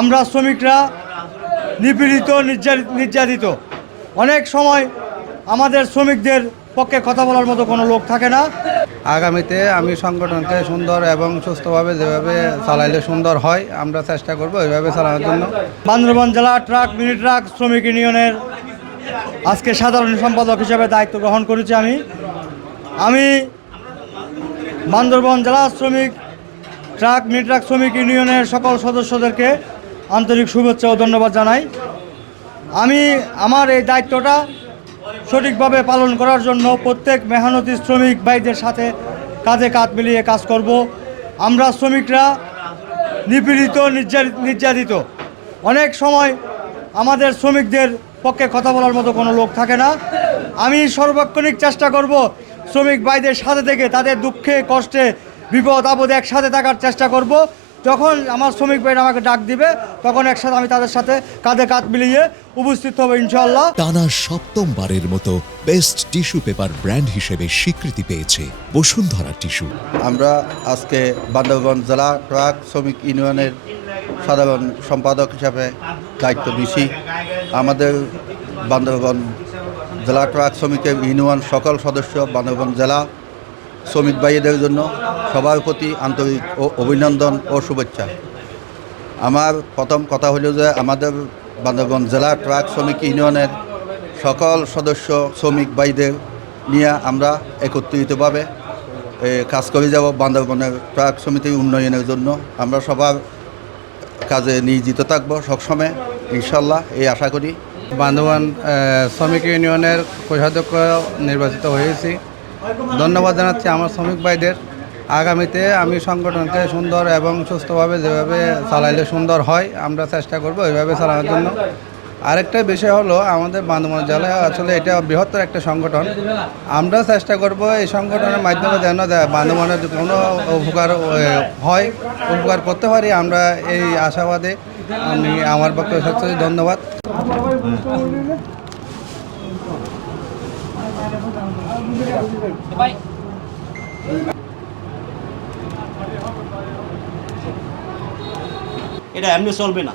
আমরা শ্রমিকরা নিপীড়িত নির্যাতিত। অনেক সময় আমাদের শ্রমিকদের পক্ষে কথা বলার মতো কোনো লোক থাকে না। আগামীতে আমি সংগঠনকে সুন্দর এবং সুস্থভাবে যেভাবে চালাইলে সুন্দর হয় আমরা চেষ্টা করব ওইভাবে চালানোর জন্য। বান্দরবান জেলা ট্রাক মিনি ট্রাক শ্রমিক ইউনিয়নের আজকে সাধারণ সম্পাদক হিসেবে দায়িত্ব গ্রহণ করেছি আমি বান্দরবান জেলা ট্রাক মিনি ট্রাক শ্রমিক ইউনিয়নের সকল সদস্যদেরকে আন্তরিক শুভেচ্ছা ও ধন্যবাদ জানাই। আমি আমার এই দায়িত্বটা সঠিকভাবে পালন করার জন্য প্রত্যেক মেহনতি শ্রমিক ভাইদের সাথে কাঁধে কাঁধ মিলিয়ে কাজ করব। আমরা শ্রমিকরা নিপীড়িত নির্যাতিত। অনেক সময় আমাদের শ্রমিকদের পক্ষে কথা বলার মতো কোনো লোক থাকে না। আমি সর্বক্ষণিক চেষ্টা করব শ্রমিক ভাইদের সাথে থেকে তাদের দুঃখে কষ্টে বিপদ আপদে একসাথে থাকার চেষ্টা করব। যখন আমার শ্রমিক ভাইরা আমাকে ডাক দিবে তখন একসাথে আমি তাদের সাথে কাঁধে কাঁধ মিলিয়ে উপস্থিত হব ইনশাআল্লাহ। টানা সপ্তমবারের মতো বেস্ট টিস্যু পেপার ব্র্যান্ড হিসেবে স্বীকৃতি পেয়েছে বসুন্ধরা টিস্যু। আমরা আজকে বান্দরবান জেলা ট্রাক শ্রমিক ইউনিয়নের সাধারণ সম্পাদক হিসাবে দায়িত্ব নিছি। আমাদের বান্দরবান জেলা ট্রাক শ্রমিকের ইউনিয়ন সকল সদস্য বান্দরবান জেলা শ্রমিক ভাইদের জন্য সবার প্রতি আন্তরিক ও অভিনন্দন ও শুভেচ্ছা। আমার প্রথম কথা হলো যে আমাদের বান্দরবান জেলা ট্রাক শ্রমিক ইউনিয়নের সকল সদস্য শ্রমিক ভাইদের নিয়ে আমরা একত্রিতভাবে কাজ করে যাব বান্দরবানের ট্রাক সমিতির উন্নয়নের জন্য। আমরা সবার কাজে নিয়োজিত থাকবো সবসময় ইনশাল্লাহ, এই আশা করি। বান্দরবান শ্রমিক ইউনিয়নের কোষাধ্যক্ষ নির্বাচিত হয়েছি। ধন্যবাদ জানাচ্ছি আমার শ্রমিক ভাইদের। আগামীতে আমি সংগঠনকে সুন্দর এবং সুস্থভাবে যেভাবে চালাইলে সুন্দর হয় আমরা চেষ্টা করব ওইভাবে চালানোর জন্য। আরেকটা বিষয় হলো আমাদের বান্দরবান জেলায় আসলে এটা বৃহত্তর একটা সংগঠন। আমরা চেষ্টা করব এই সংগঠনের মাধ্যমে যেন বান্দরবানের কোনো উপকার হয়, উপকার করতে পারি আমরা এই আশাবাদে আমি আমার পক্ষে সবচেয়ে ধন্যবাদ। এটা এমনি চলবে না।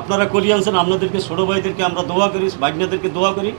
আপনারা করিয়ে আনছেন, আপনাদেরকে ছোটো ভাইদেরকে আমরা দোয়া করি, ভাগ্নাদেরকে দোয়া করি